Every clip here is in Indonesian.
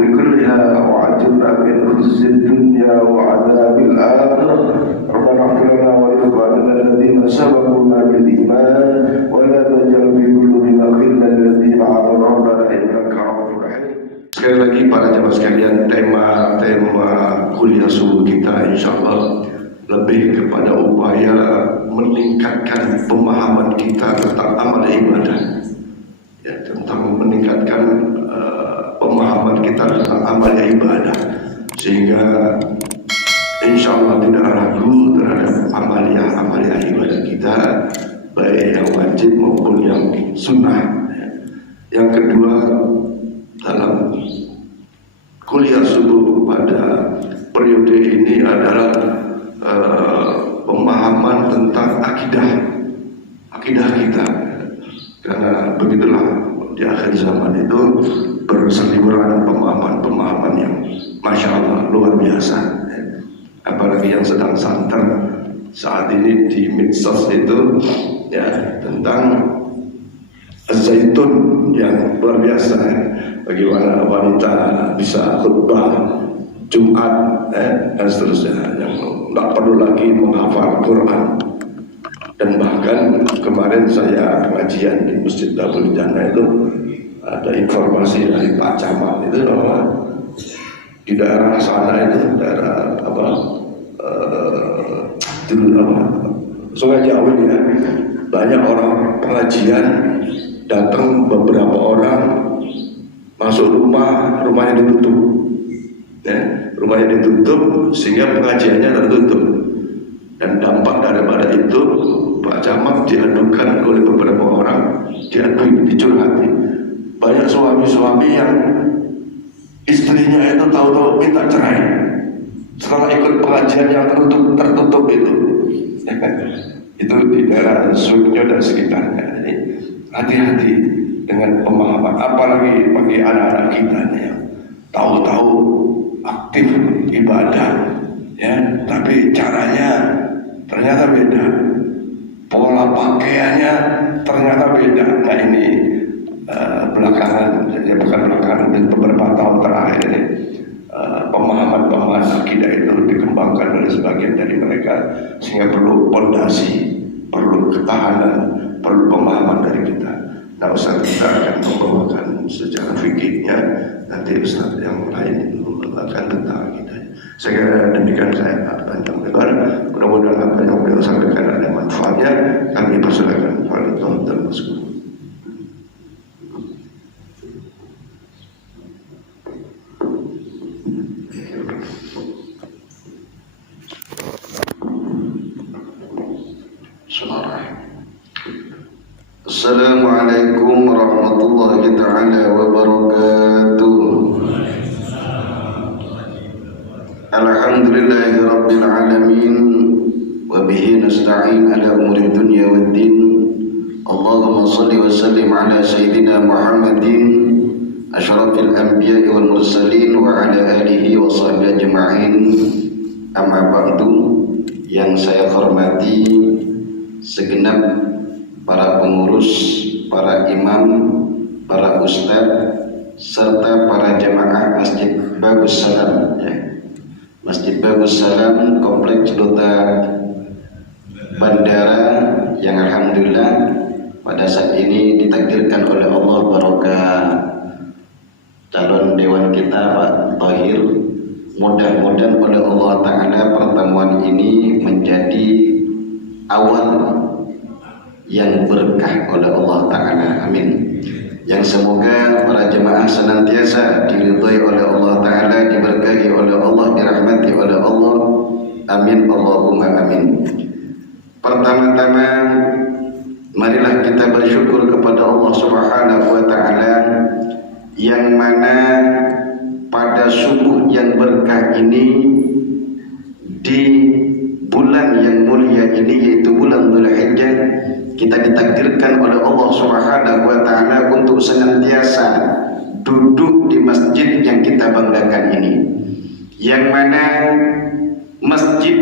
الأمور كلها وعجبنا من خزي الدنيا وعذاب الآخرة. ربنا اغفر لنا ولإخواننا الذين سبقونا بالإيمان ولا تجعل في قلوبنا غلا للذين آمنوا ربنا إنك رؤوف رحيم. Sekali lagi para jemaah sekalian, tema kuliah subuh kita insyaallah lebih kepada upaya meningkatkan pemahaman kita tentang amal ibadah, ya, tentang meningkatkan pemahaman kita tentang amal ibadah, sehingga insyaallah tidak ragu terhadap amalia ibadah kita, baik yang wajib maupun yang sunnah. Yang kedua, dalam kuliah subuh pada periode ini adalah pemahaman tentang akidah kita, karena begitulah di akhir zaman itu berseliweran pemahaman yang masya Allah luar biasa, apalagi yang sedang santer saat ini di medsos itu, ya, tentang zaitun yang luar biasa, bagaimana wanita bisa khutbah Jumat dan seterusnya, yang tidak perlu lagi menghafal Quran. Dan bahkan kemarin saya pengajian di Masjid Darul Jannah itu ada informasi dari Pak Camat itu bahwa di daerah sana itu daerah Sungai Jawi, ya, banyak orang pengajian datang, beberapa orang masuk rumahnya ditutup, ya, rumahnya ditutup sehingga pengajiannya tertutup. Dan dampak daripada itu Pak Camat diadukan oleh beberapa orang, dicurhati. Banyak suami-suami yang istrinya itu tahu-tahu minta cerai setelah ikut pengajian yang tertutup itu. Itu di daerah Sunyo dan sekitarnya. Jadi hati-hati dengan pemahaman, apalagi bagi anak-anak kita yang tahu-tahu aktif ibadah, ya, tapi caranya ternyata beda, pola pakaiannya ternyata beda. Nah ini belakangan, ya bukan belakangan, dan beberapa tahun terakhir ini pemahaman akidah itu dikembangkan oleh sebagian dari mereka, sehingga perlu pondasi, perlu ketahanan, perlu pemahaman dari kita. Nah, Ustaz kita akan membawakan secara fikihnya, nanti Ustaz yang lain membawakan tentang kita. Saya demikian, saya panjang lebar. Mudah-mudahan apa yang beliau sampaikan ada manfaatnya. Kami persilakan Fadhil dan Mas Guru. Assalamualaikum warahmatullahi ta'ala wabarakatuh. Alhamdulillahi rabbil alamin, wa bihi nasta'in ala umuri dunya waddin. Allahumma salli wa sallim ala sayyidina Muhammadin asyrafil anbiya'i wal mursalin wa ala alihi wa sahbihi ajma'in. Amma ba'du. Yang saya hormati segenap para pengurus, para imam, para ustadz, serta para jamaah Masjid Babus Salam, ya. Masjid Babus Salam, Komplek Ciluta Bandara, yang alhamdulillah pada saat ini ditakdirkan oleh Allah barokah calon dewan kita Pak Tahir. Mudah-mudahan oleh Allah Ta'ala pertemuan ini menjadi awal yang berkah oleh Allah Ta'ala, amin. Yang semoga para jemaah senantiasa diridhai oleh Allah Ta'ala, diberkahi oleh Allah, dirahmati oleh Allah, amin, Allahumma amin. Pertama-tama marilah kita bersyukur kepada Allah Subhanahu wa Ta'ala, yang mana pada subuh yang berkah ini, di bulan yang mulia ini, yaitu bulan Dzulhijjah, kita ditakdirkan oleh Allah Subhanahu wa Ta'ala untuk senantiasa duduk di masjid yang kita banggakan ini, yang mana masjid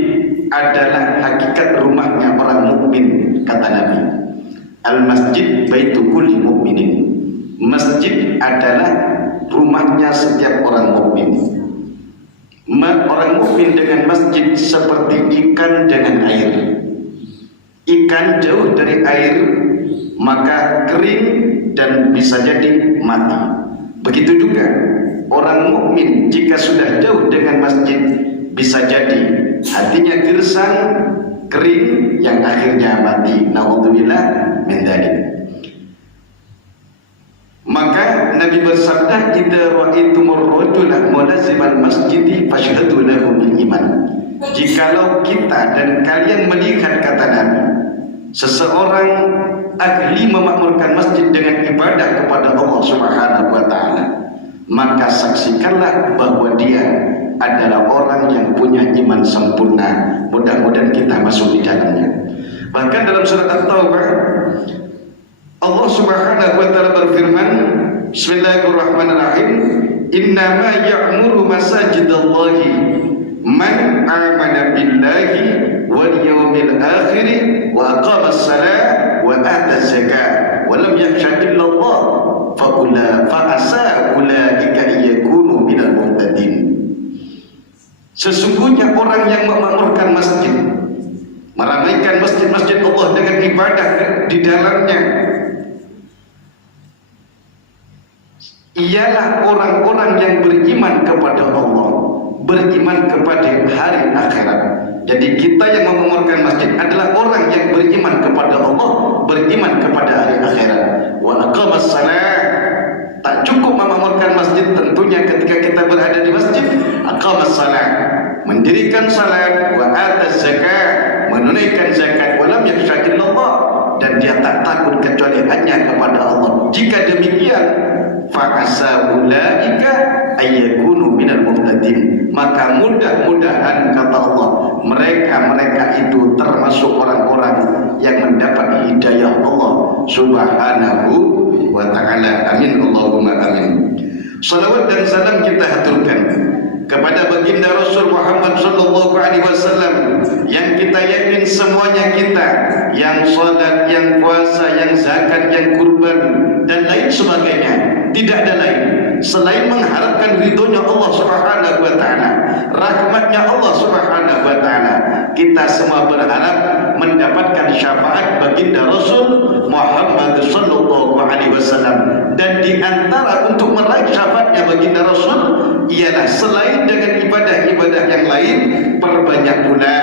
adalah hakikat rumahnya orang mukmin, kata Nabi. Al masjid baitu kulli mukminin. Masjid adalah rumahnya setiap orang mukmin. Orang mukmin dengan masjid seperti ikan dengan air. Ikan jauh dari air maka kering dan bisa jadi mati. Begitu juga orang mukmin jika sudah jauh dengan masjid bisa jadi hatinya gersang, kering yang akhirnya mati. Naudzubillah min dzalik. Maka Nabi bersabda, "Idza ra'aitumur rajula mulazimal masjidi fashhadu lahu bil iman." Jikalau kita dan kalian melihat, kata Nabi, seseorang ahli memakmurkan masjid dengan ibadah kepada Allah Subhanahu wa taala, maka saksikanlah bahwa dia adalah orang yang punya iman sempurna. Mudah-mudahan kita masuk di dalamnya. Bahkan dalam surat At-Taubah Allah Subhanahu wa taala berfirman, Bismillahirrahmanirrahim, "Innama ya'muru masajidallahi man amana billahi wal yawmil akhir wa aqama as-salata wa ata az-zakata wa lam yakhsha illa Allah fa asa ulaika yakunu minal muhtadin." Sesungguhnya orang yang memakmurkan masjid, meramaikan masjid-masjid Allah dengan ibadah di dalamnya, ialah orang-orang yang beriman kepada Allah, beriman kepada hari akhirat. Jadi kita yang memakmurkan masjid adalah orang yang beriman kepada Allah, beriman kepada hari akhirat. Wa aqamas salat. Tak cukup memakmurkan masjid tentunya ketika kita berada di masjid. Aqamas salat, mendirikan salat. Wa ataz zakat, menunaikan zakat. Wa lam yakhsha illallah, dan dia tak takut kecuali hanya kepada Allah. Jika demikian, fa'asa ulaika ayyakunu minal muhtadin, maka mudah-mudahan, kata Allah, mereka itu termasuk orang-orang yang mendapat hidayah Allah Subhanahu wa ta'ala. Amin Allahumma amin. Salawat dan salam kita haturkan kepada baginda Rasul Muhammad sallallahu alaihi wasallam yang kita yakin semuanya kita, yang salat, yang puasa, yang zakat, yang kurban dan lain sebagainya, tidak ada lain selain mengharapkan ridhonya Allah Subhanahu wa taala, rahmatnya Allah Subhanahu wa taala. Kita semua berharap mendapatkan syafaat baginda Rasul Muhammad sallallahu alaihi wasallam, dan di antara untuk meraih syafaatnya baginda Rasul ialah selain dengan ibadah-ibadah yang lain, perbanyak pula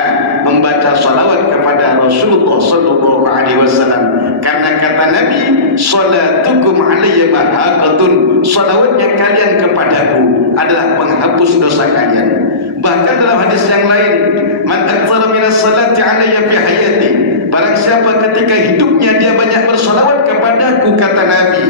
membaca salawat kepada Rasulullah sallallahu alaihi wasallam. Karena kata Nabi, "Salatukum alayya mahaqatun." Salawatnya kalian kepadaku adalah penghapus dosa kalian. Bahkan dalam hadis yang lain, "Man aktsara minas salati alayya fi hayati." Barang siapa ketika hidupnya dia banyak bersalawat kepadaku, kata Nabi,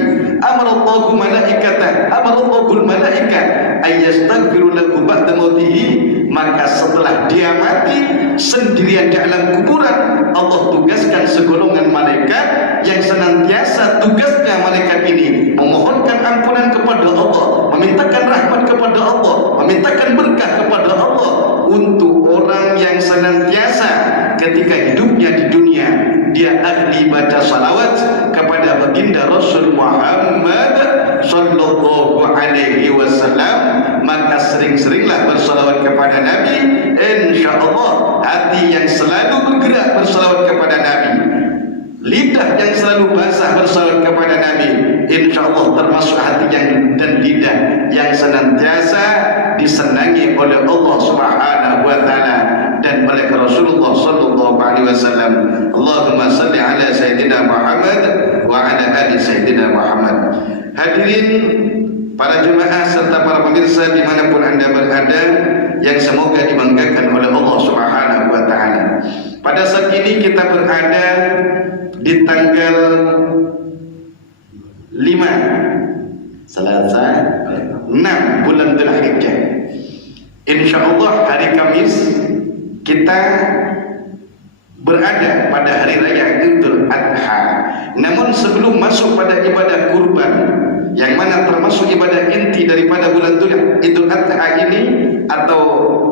"Amarallahu malaikatah, amarallahul malaikat ayastaghfiru lahu ba'da mautihi." Maka setelah dia mati sendirian di alam kuburan, Allah tugaskan segolongan malaikat yang senantiasa tugasnya malaikat ini memohonkan ampunan kepada Allah, memintakan rahmat kepada Allah, memintakan berkah kepada Allah untuk orang yang senantiasa ketika hidupnya di dunia dia ahli baca salawat kepada baginda Rasul Muhammad sallallahu alaihi wasallam. Maka sering-seringlah bersalawat kepada Nabi, insyaallah hati yang selalu bergerak bersalawat kepada Nabi, lidah yang selalu basah bersalawat kepada Nabi, insyaallah termasuk hati yang dan lidah yang senantiasa disenangi oleh Allah Subhanahu wa taala dan oleh Rasulullah sallallahu alaihi wasallam. Allahumma salli ala sayyidina Muhammad wa ala ali sayyidina Muhammad. Hadirin para jemaah serta para pemirsa dimanapun anda berada, yang semoga dibanggakan oleh Allah Subhanahu wa taala. Pada saat ini kita berada di tanggal 5 Selasa 6 bulan Dzulhijjah. Insyaallah hari Kamis kita berada pada hari raya Idul Adha. Namun sebelum masuk pada ibadah kurban, yang mana termasuk ibadah inti daripada bulan Idul Adha ini atau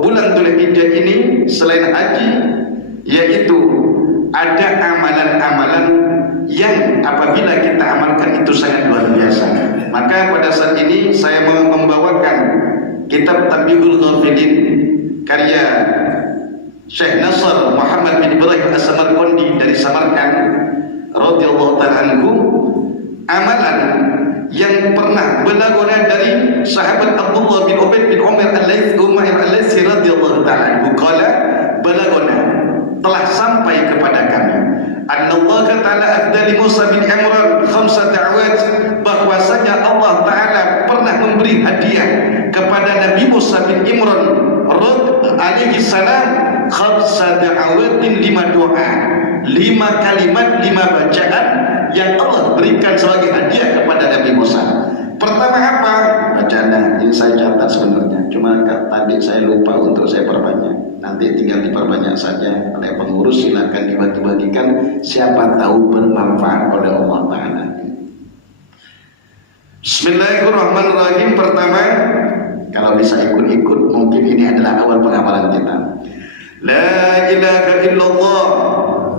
bulan Dzulhijjah ini selain haji, yaitu ada amalan-amalan yang apabila kita amalkan itu sangat luar biasa. Maka pada saat ini saya membawakan kitab Tanbihul Ghafilin karya Syekh Nasr Muhammad bin Ibrahim As-Samarqandi dari Samarkand radhiyallahu ta'ala anhu, amalan yang pernah berlakukan dari sahabat Abdullah bin Ubaid bin Umar Al-Laythi radhiyallahu ta'ala anhu, qala balagana, telah sampai kepada kami, Allah Ta'ala afdali Musa bin Imran khamsa da'awat, bahwasanya Allah Ta'ala pernah memberi hadiah kepada Nabi Musa bin Imran alaihi salam khamsa da'awatin, 5 doa, 5 kalimat, 5 bacaan yang Allah berikan sebagai hadiah kepada Nabi Musa. Pertama apa? Bacaan ini saya catat sebenarnya, cuma tadi saya lupa untuk saya perbanyak. Nanti tinggal diperbanyak saja oleh pengurus, silakan dibagi-bagikan, siapa tahu bermanfaat oleh Allah Ta'ala. Bismillahirrahmanirrahim. Pertama, kalau bisa ikut-ikut, mungkin ini adalah awal pengamalan kita. La ilaha illallah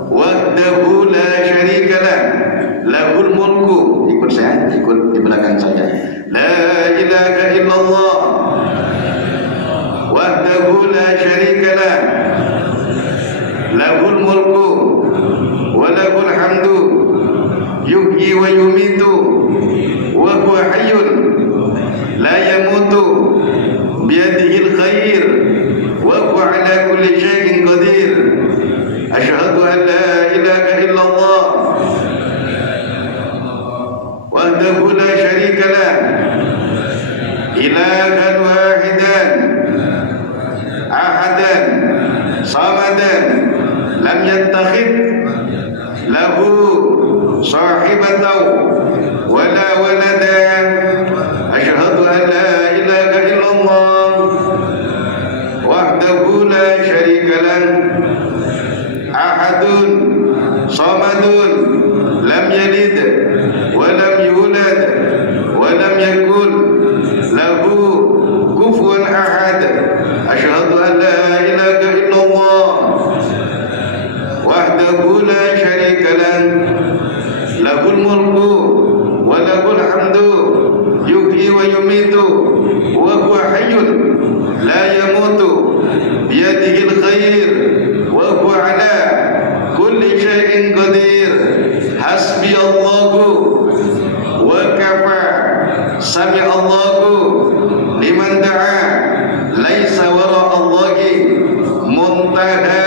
wahdahu la syarikalah lahul mulku. Ikut saya, ikut di belakang saya. La ilaha illallah wahdahu la syarikalah lahul mulku wa lahul hamdu yuhyi wa yumitu wa huwa hayyun la yamutu biyadihil khair wa huwa ala kulli syai'in qadir. Asyhadu an la ilaha illallah wahdahu la syarikalah ilahan wahidan ahadan samadan lam yattakhid lahu sahibatan wala waladan. Asyhadu an la ilaha illallah wahdahu la syarikalah ahadun samadun lam yalid wa lam yulad wa lam yakul lahu kufuwan ahad. Asyhadu an la ilaha illallah wahdahu la syarikalah lahul mulku wa lahul hamdu yuhyi wa yumitu wa huwa hayyun la yamutu biyadihil khair wa huwa ala kulli syai'in qadir. Hasbiyallahu wa kafa sami'allahu liman da'a laisa wara Allahi muntaha.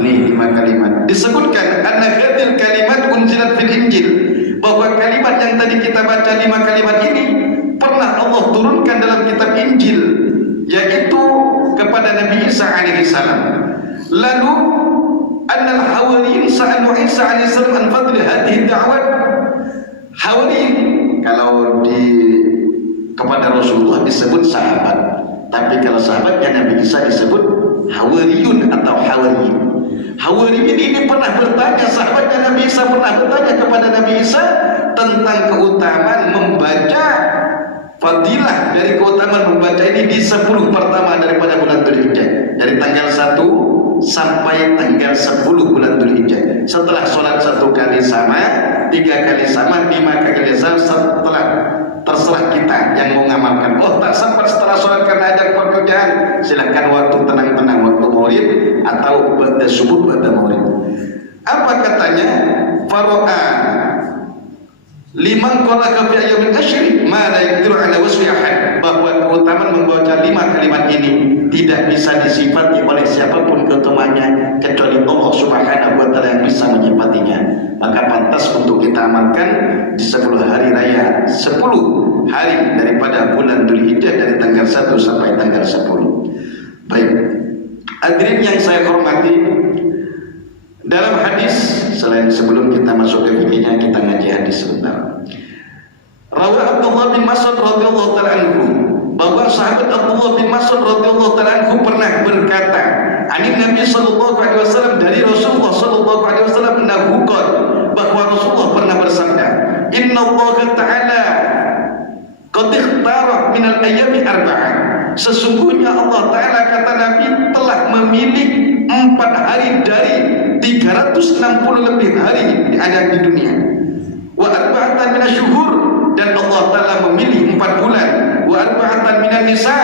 Nih 5 kalimat disebutkan anna hadil kalimat unzilat fil Injil, bahwa kalimat yang tadi kita baca 5 kalimat ini pernah Allah turunkan dalam kitab Injil, yaitu kepada Nabi Isa alaihi salam. Lalu annal hawariyin sa'alu Isa alaihi salam an fadli hadhihi da'wat. Hawariyin kalau kepada Rasulullah disebut sahabat, tapi kalau sahabatnya Nabi Isa disebut hawariyun atau hawariyin. Hawariyin ini pernah bertanya, sahabatnya Nabi Isa pernah bertanya kepada Nabi Isa tentang keutamaan membaca, fadilah dari keutamaan membaca ini di 10 pertama daripada bulan Dzulhijjah, dari tanggal 1 sampai tanggal 10 bulan Dzulhijjah. Setelah sholat 1 kali sama, 3 kali sama, 5 kali sama, setelah terserah kita yang mau ngamalkan. Oh tak sempat setelah sholat karena ada pekerjaan, silakan waktu tenang-tenang, waktu maulid atau pada subuh pada maulid. Apa katanya? Faro'a liman qala ka fi ayyamin asyri ma la yaqdiru ala wasfi ahad, bahwa keutamaan membaca 5 kalimat ini tidak bisa disifati oleh siapapun keutamaannya kecuali Allah Subhanahu wa taala yang bisa menyifatinya. Maka pantas untuk kita amalkan di 10 hari raya, 10 hari daripada bulan Dzulhijjah dari tanggal 1 sampai tanggal 10. Baik, hadirin yang saya hormati, dalam hadis, selain sebelum kita masuk ke fikihnya, kita ngaji hadis sebentar. Rawi Abdullah bin Mas'ud radhiyallahu ta'ala anhu, bahwa sahabat Abdullah bin Mas'ud radhiyallahu ta'ala anhu pernah berkata, ani Nabi sallallahu alaihi wasallam, dari Rasulullah sallallahu alaihi wasallam, nahuqad, bahwa Rasulullah pernah bersabda, inna Allah ta'ala qad ikhtara min al-ayyami arba'ah, Sesungguhnya Allah Ta'ala, kata Nabi, telah memilih 4 hari dari 360 lebih hari yang ada di dunia. Wa arba'atan minasyuhur, dan Allah Ta'ala memilih 4 bulan. Wa arba'atan minan nisa,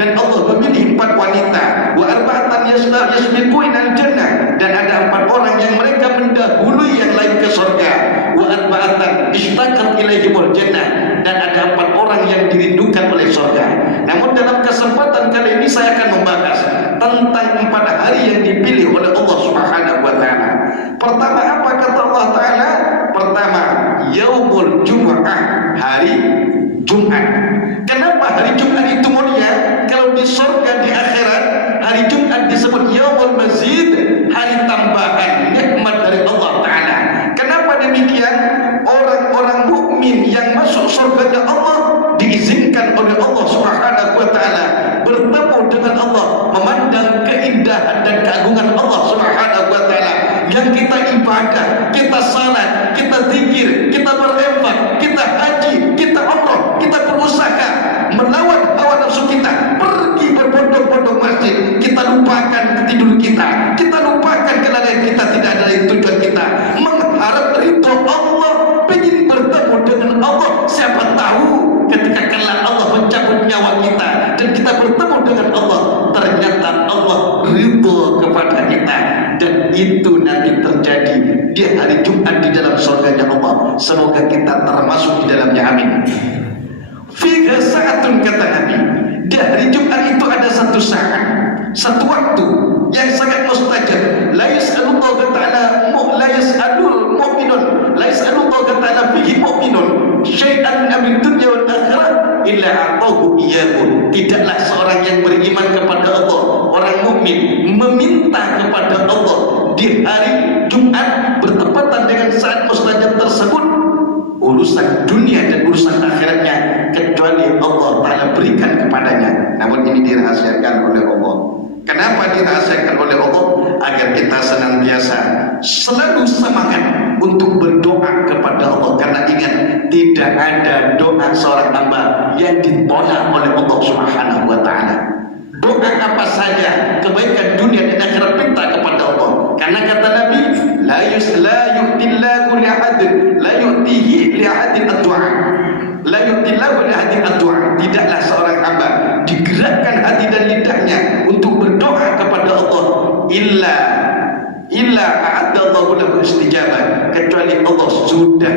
dan Allah memilih 4 wanita. Wa arba'atan yasbiquna al-jannah, dan ada 4 orang yang mereka mendahului yang lain ke surga. Wa arba'atan ishtaqat ilaihimul jannah, dan ada 4 orang yang dirindukan oleh surga. Namun dalam kesempatan kali ini saya akan membahas tentang 4 hari yang dipilih oleh Allah Subhanahu wa Ta'ala. Pertama, apa kata Allah Ta'ala? Pertama, Yaumul Jum'ah, hari Jumat. Kenapa hari Jumat itu mulia? Kalau di surga, di akhirat, hari Jumat disebut Yaumul Mazid, hari tambahan nikmat dari Allah Ta'ala. Kenapa demikian? Orang-orang mukmin yang masuk surganya Allah diizinkan oleh Allah Subhanahu wa Ta'ala bertemu dengan Allah, memandang keindahan dan keagungan Allah Subhanahu wa Ta'ala. Yang kita ibadah, kita salat, kita zikir, kita berinfak, kita haji, kita umrah, kita berusaha melawan hawa nafsu kita, pergi berbondong-bondong masjid, kita lupakan tidur kita lupakan kelalaian kita, tidak ada tujuan kita mengharap ridho Allah, ingin bertemu dengan Allah. Siapa tahu ketika kelak Allah mencabut nyawa kita dan kita bertemu dengan Allah, ternyata Allah ridho kepada kita, dan itu nanti terjadi di hari Jumat di dalam surganya Allah. Semoga kita termasuk di dalamnya, amin. Fiha sa'atun, kata Nabi, di hari Jumat itu ada satu saat, satu waktu yang sangat mustajab. La yas'alullahu ta'ala la yas'alul mu'minun, la yas'alullahu ta'ala fihi mu'minun syai'an min dunya wal akhirah illa a'tahu iyyahu. Tidaklah seorang yang beriman kepada Allah, orang mukmin, meminta kepada Allah di hari Jumat bertepatan dengan saat mustajab tersebut urusan dunia dan urusan akhiratnya, kecuali Allah Ta'ala berikan kepadanya. Namun ini dirahasiakan oleh Allah. Kenapa dirahasiakan oleh Allah? Agar kita senantiasa selalu semangat untuk berdoa kepada Allah. Karena ingat, tidak ada doa seorang hamba yang ditolak oleh Allah Subhanahu wa Ta'ala. Doa apa saja, kebaikan dunia dan akhirat, minta kepada Allah. Karena kata Nabi, la yu'tillahu li'ahadin, la yu'tihi li'ahadin ad-du'a, la yu'tillahu li'ahadin ad-du'a. Tidaklah seorang hamba digerakkan hati dan lidahnya untuk berdoa kepada Allah illa a'adallahu lahu istijabah, kecuali Allah sudah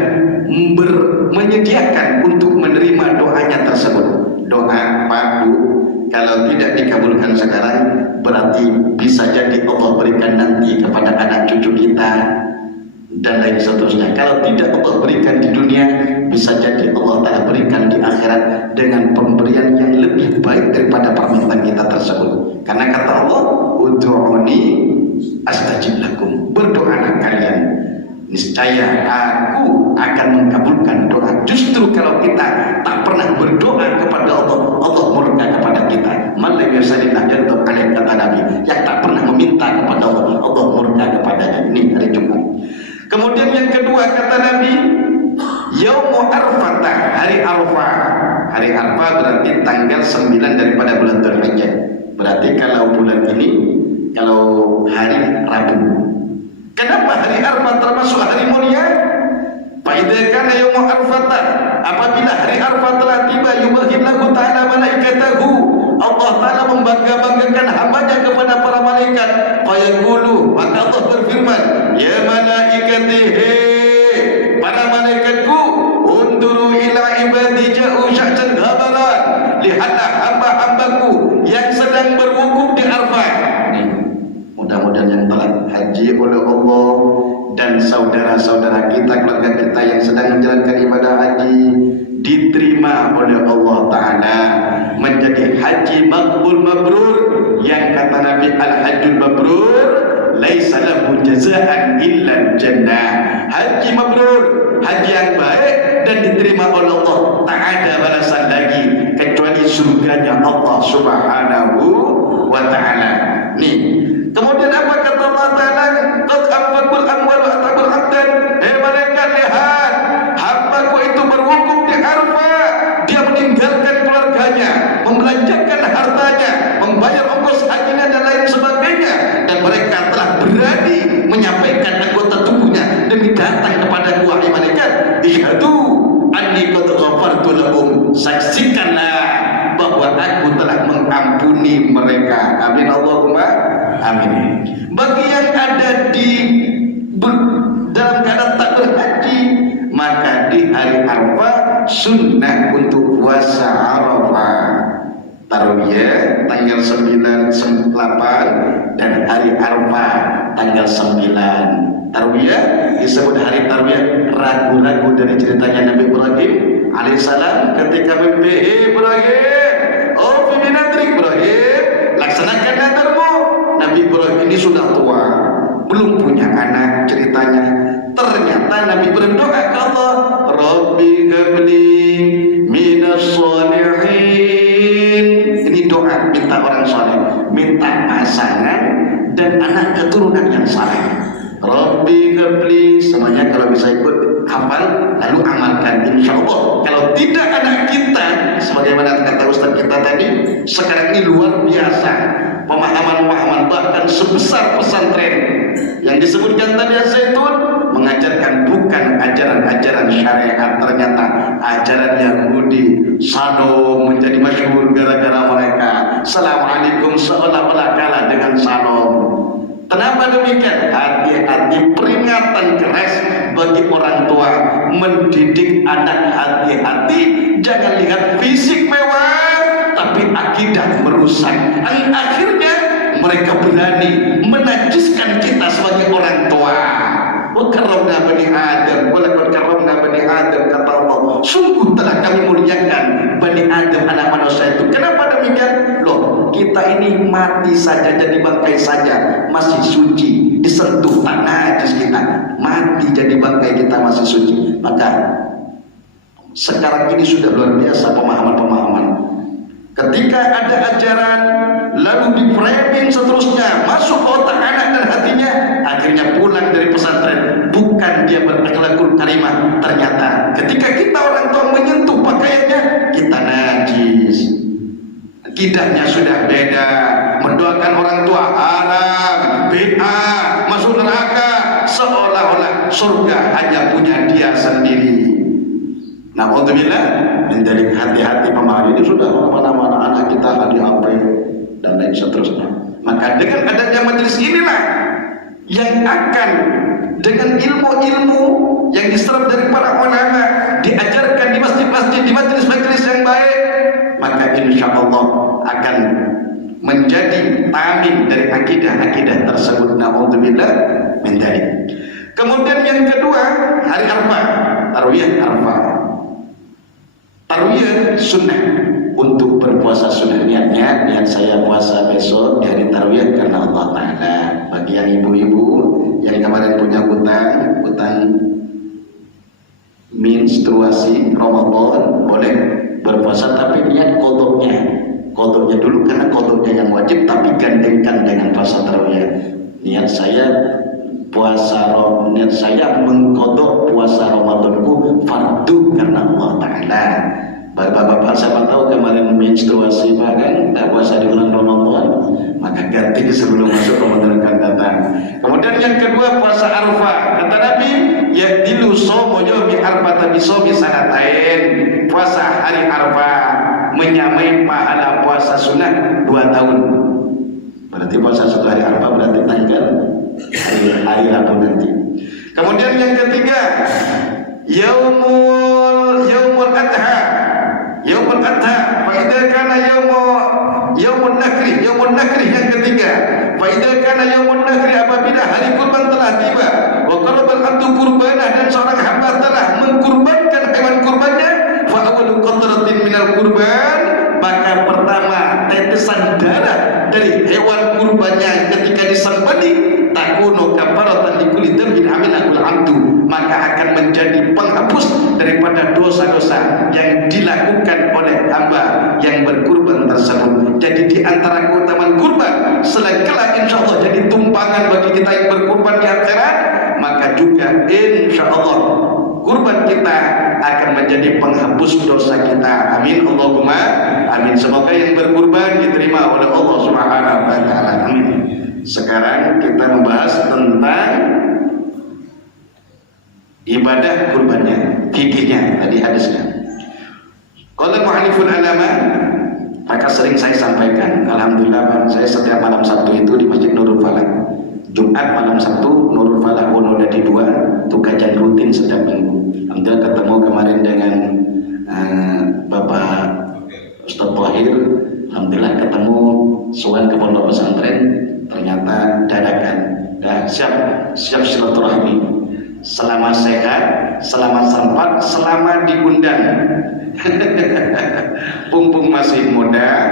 menyediakan untuk menerima doanya tersebut. Doa padu, kalau tidak dikabulkan sekarang, berarti bisa jadi Allah berikan nanti kepada anak cucu kita dan lain seterusnya. Kalau tidak Allah berikan di dunia, bisa jadi Allah Ta'ala berikan di akhirat dengan pemberian yang lebih baik daripada permintaan kita tersebut. Karena kata Allah, ud'uni astajib lakum, berdoalah kalian, niscaya aku akan mengabulkan doa. Justru kalau kita tak pernah berdoa kepada Allah, Allah murka kepada kita. Malam yang saya diajarkan oleh kata Nabi, yang tak pernah meminta kepada Allah, Allah murka kepadanya. Ini hari Jumat. Kemudian yang kedua, kata Nabi, Yaumu Arfah, hari Arfah. Hari Arfah berarti tanggal 9 daripada bulan Dzulhijjah. Berarti kalau bulan ini, kalau hari Rabu. Kenapa hari Arfah termasuk hari mulia? Faidahkan Yaumu Arfah, apabila hari Arfah telah tiba, yubahillahu ta'ala malaikatahu, Allah Ta'ala membangga-banggakan hambanya kepada para malaikat. Fayaqulu, maka Allah berfirman, ya malaikatihi, para malaikatku, unduru ila ibadi ja'u sya'jan ghabaran, lihatlah hamba-hambaku yang sedang berwukuf di Arfah. Mudah-mudahan yang telah haji oleh Allah dan saudara-saudara kita, keluarga kita yang sedang menjalankan ibadah haji, diterima oleh Allah Ta'ala menjadi haji maqbul mabrur, yang kata Nabi, al-hajjul mabrur laisa lahu jazaan illa jannah. Haji mabrur, haji yang baik dan diterima oleh Allah, tak ada balasan lagi kecuali surganya Allah Subhanahu wa Ta'ala. Nih, kemudian apa kata Allah Ta'ala? Qad anfaqul amwal wa atabul abdan. Hei malaikat, lihat, hambaku itu berwukuf di Arfah, dia meninggalkan keluarganya, membelanjakan hartanya, membayar ongkos hajinya dan lain sebagainya, dan mereka telah berani menyampaikan anggota tubuhnya demi datang kepada wahai malaikat, isyhadu anni qad ghafartu lahum, saksikanlah bahwa aku telah mengampuni mereka. Amin Allahumma amin. Bagi yang ada di dalam keadaan tak berhaji, maka di hari Arafah sunnah untuk puasa Arafah tarwiyah tanggal 9, 8 dan hari Arafah tanggal 9. Tarwiyah disebut hari tarwiyah ragu-ragu dari ceritanya Nabi Ibrahim alaihissalam ketika mimpi, Ibrahim, oh fi nadrik Ibrahim, laksanakan nadarmu. Nabi Ibrahim ini sudah tua, belum punya anak ceritanya. Ternyata Nabi berdoa ke Allah, Rabbi habli minas sholihin. Ini doa minta orang soleh, minta pasangan dan anak keturunan yang saleh. Rabbi habli, semuanya kalau bisa ikut hafal lalu amalkan, insya Allah. Kalau tidak anak kita, sebagaimana kata Ustaz kita tadi, sekarang ini luar biasa pemahaman-pemahaman bahkan sebesar pesantren yang disebutkan tadi Zaitun mengajarkan bukan ajaran-ajaran syariat, ternyata ajaran Yahudi. Shalom menjadi masyhur gara-gara mereka. Assalamualaikum seolah-olah kalah dengan Shalom. Kenapa demikian? Hati-hati, peringatan keras bagi orang tua mendidik anak. Hati-hati, jangan lihat fisik mewah tapi akidah merusak. Akhirnya mereka berani menajiskan kita sebagai orang tua. Wa karramna bani Adam, wa laqad karramna bani Adam, kata Allah, sungguh telah kami muliakan bani Adam, anak manusia itu. Kenapa demikian? Loh, kita ini mati saja, jadi bangkai saja masih suci, disentuh tak najis kita, mati jadi bangkai kita masih suci. Maka sekarang ini sudah luar biasa pemahaman-pemahaman. Ketika ada ajaran lalu di framing seterusnya masuk otak anak dan hatinya, akhirnya pulang dari pesantren bukan dia berakhlakul karimah. Ternyata ketika kita orang tua menyentuh pakaiannya, kita najis. Akidahnya sudah beda, mendoakan orang tua haram, bid'ah, masuk neraka, seolah-olah surga hanya punya dia sendiri. Na'udzubillah, menjadi hati-hati pemahaman ini sudah mana-mana anak kita akan diapain dan lain seterusnya. Maka dengan adanya majelis inilah yang akan dengan ilmu-ilmu yang diserap dari para ulama diajarkan di masjid-masjid, di majelis-majelis yang baik, maka insya Allah akan menjadi tamin dari akidah-akidah tersebut. Na'udzubillah min dzalik. Kemudian yang kedua, hari Arafah, tarwiyah Arafah. Tarwiyah sunnah untuk berpuasa sunnah. Niat saya puasa besok di hari tarwiyah karena Allah Ta'ala. Bagi yang ibu-ibu yang kemarin punya hutang menstruasi Ramadan, boleh berpuasa tapi niat kodoknya dulu, karena kodoknya yang wajib, tapi gandengkan dengan puasa tarwiyah. Niat saya mengkodok puasa Ramadanku fardu karena Allah Ta'ala. Bapak-bapak siapa tahu kemarin menstruasi bahkan tak puasa di bulan Ramadan, maka ganti sebelum masuk Ramadan akan datang. Kemudian yang kedua, puasa Arafah. Kata Nabi, ya'dilu shaumu yaumi Arafah bi shaumi sanatain. Puasa hari Arafah menyamai pahala puasa sunnah 2 tahun. Berarti puasa satu hari Arafah berarti tanggal hari Rabu nanti. Kemudian yang ketiga, yaumul adha. Yaumul adha, fa idza kana yaumun nakri yang ketiga. Fa idza kana yaumun nakri, apabila hari kurban telah tiba, wa qarabal abdu qurbanah, dan seorang hamba telah mengkurbankan hewan kurbannya, fa awwalu qatratin minal qurban, maka pertama tetesan darah dari hewan kurbannya ketika disembelih, takunu kafaratan likulli dzambin amilahu al-abdu, maka akan menjadi penghapus daripada dosa-dosa yang dilakukan oleh hamba yang berkurban tersebut. Jadi di antara keutamaan kurban, selain kelak insyaallah jadi tumpangan bagi kita yang berkurban di akhirat, maka juga insyaallah kurban kita akan menjadi penghapus menghapus dosa kita. Amin Allahumma amin. Semoga yang berkurban diterima oleh Allah Subhanahu wa taala. Amin. Sekarang kita membahas tentang ibadah kurbannya, fikihnya, tadi hadisnya. Qala mu'alliful alama, maka sering saya sampaikan, alhamdulillah Pak, saya setiap malam Sabtu itu di Masjid Nurul Falah. Jumat malam Sabtu Nurul Falah Wonodadi 2 itu kajian rutin setiap minggu. Alhamdulillah ketemu kemarin dengan Bapak Ustaz Thahir. Alhamdulillah ketemu suan ke pondok pesantren, ternyata dadakan. Nah, siap silaturahmi. Selama sehat, selama sempat, selama diundang. Mumpung masih muda,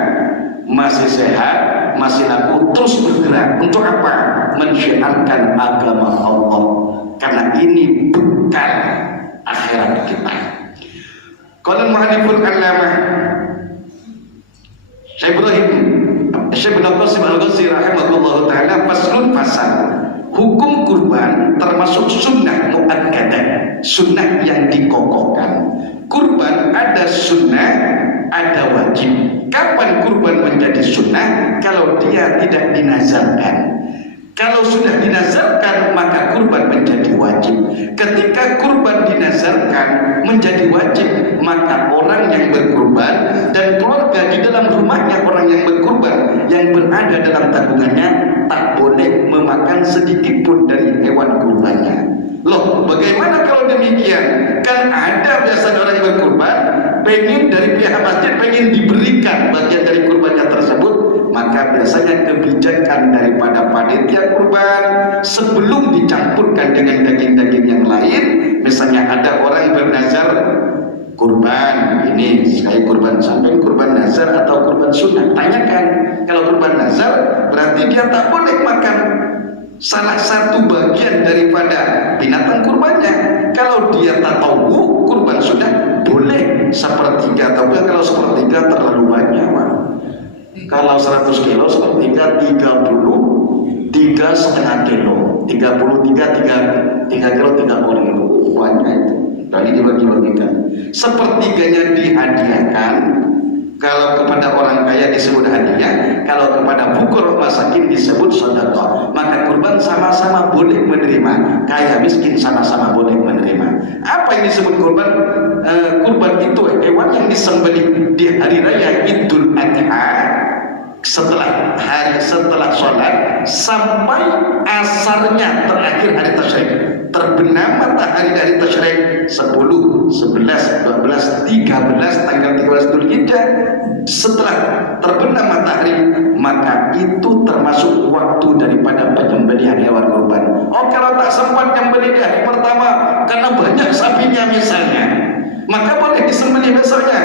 masih sehat, masih laku, terus bergerak. Untuk apa? Mensyiarkan agama Allah. Karena ini bekal akhirat kita. Qala mu'alliful allamah Syekh bin Qasim Al-Ghazali rahimahullah taala, faslun fasal. Hukum kurban termasuk sunnah muakkadah, sunnah yang dikokohkan. Kurban ada sunnah, ada wajib. Kapan kurban menjadi sunnah? Kalau dia tidak dinazarkan. Kalau sudah dinazarkan, maka kurban menjadi wajib. Ketika kurban dinazarkan menjadi wajib, maka orang yang berkurban dan keluarga di dalam rumahnya orang yang berkurban yang berada dalam tabungannya tak boleh memakan sedikit pun dari hewan kurbannya. Loh, bagaimana kalau demikian? Kan ada biasa orang yang berkurban, pengen dari pihak masjid pengen diberikan bagian dari kurbannya tersebut, maka biasanya kebijakan daripada panitia kurban sebelum dicampurkan dengan daging-daging yang lain, misalnya ada orang bernazar kurban, ini sekali kurban samping, kurban nazar atau kurban sunnah, tanyakan. Kalau kurban nazar berarti dia tak boleh makan salah satu bagian daripada binatang kurbannya. Kalau dia tak tahu kurban sunnah boleh sepertiga, atau kalau sepertiga terlalu banyak Pak. Kalau 100 kilo sepertiga 33,5 kilo, 3 kilo 30 kilo, banyak itu. Tadi dibagi-bagikan. Sepertiganya dihadiahkan. Kalau kepada orang kaya disebut hadiah, kalau kepada fukara masakin disebut sedekah. Maka kurban sama-sama boleh menerima, kaya miskin sama-sama boleh menerima. Apa yang disebut kurban? Kurban itu hewan yang disembelih di hari raya Idul Adha, setelah sholat sampai asarnya terakhir hari tasyrik. Terbenam matahari dari tasyrik 10, 11, 12, 13 tanggal 13 Dzulhijjah. Setelah terbenam matahari, maka itu termasuk waktu daripada penyembelihan hewan kurban. Oh, kalau tak sempat nyembelih di hari pertama karena banyak sapinya misalnya, maka boleh disembelih besoknya.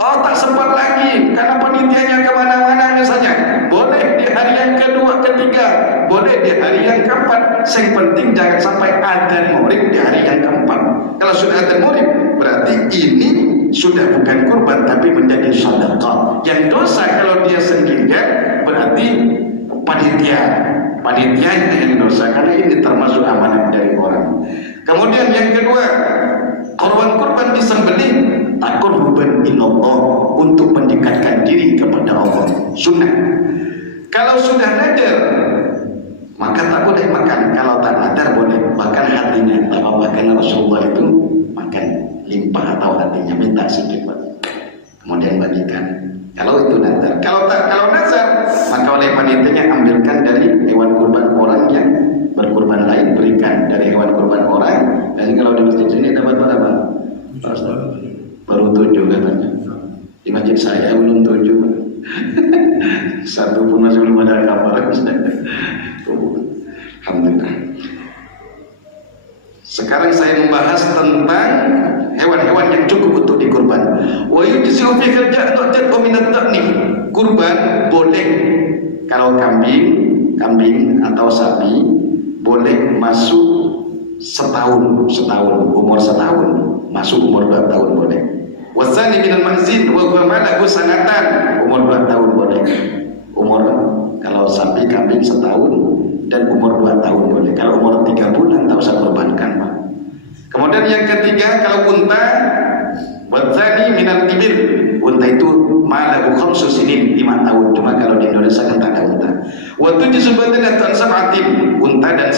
Oh, tak sempat lagi karena panitianya kemana-mana misalnya, boleh di hari yang kedua, ketiga, boleh di hari yang keempat. Yang penting jangan sampai adzan maghrib di hari yang keempat. Kalau sudah adzan maghrib, berarti ini sudah bukan kurban tapi menjadi sedekah. Yang dosa kalau dia sendirian berarti panitia yang dosa, karena ini termasuk amanah dari orang. Kemudian yang kedua, korban kurban disembelih taqarruban ilallah, untuk mendekatkan diri kepada Allah, sunnah. Kalau sudah nadar maka tak boleh makan, kalau tak nadar boleh makan hatinya, tak apa-apa, karena Rasulullah itu makan limpah atau hatinya, minta sedikit kemudian bagikan. Kalau itu nadar, kalau nazar maka oleh panitianya ambilkan dari hewan kurban orang yang berkurban lain, berikan dari hewan kurban orang. Dan kalau di masjid sini dapat berapa? Baru 7 katanya. Di masjid saya belum 7. Satu pun masih belum ada kabar. Alhamdulillah. Sekarang saya membahas tentang hewan-hewan yang cukup untuk dikurban. Wa yujzi'u fi khirja'at minat ta'nif. Kurban boleh kalau kambing atau sapi boleh masuk setahun, umur setahun, masuk umur 2 tahun boleh. Wasani minal mahzin wa huwa malaku sanatan, umur 2 tahun boleh. Umur kalau sapi kambing setahun dan umur 2 tahun boleh. Kalau umur 3 bulan tak usah korbankan Pak. Kemudian yang ketiga, kalau unta, wasani khusus ini 5 tahun, cuma kalau di Indonesia kan tak ada unta. Waktu disebutkan dan sab'atin, unta dan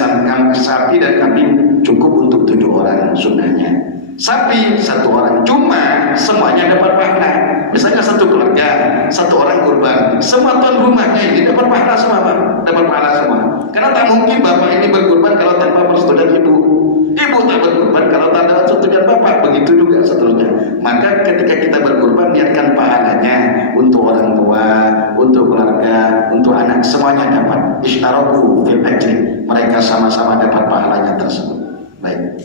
sapi dan kambing cukup untuk 7 orang sunnahnya. Sapi 1 orang, cuma semuanya dapat pahala. Misalnya satu keluarga, 1 orang kurban, semua tuan rumahnya ini dapat pahala semua, Pak. Dapat pahala semua. Karena tak mungkin bapak ini berkurban kalau tanpa persetujuan ibu. Ibu tak berkurban kalau tak ada persetujuan bapak. Begitu juga seterusnya. Maka ketika kita berkurban, niatkan pahalanya untuk orang tua, untuk keluarga, untuk anak, semuanya dapat. Ishtaraku fil ajri. Mereka sama-sama dapat pahalanya tersebut. Baik.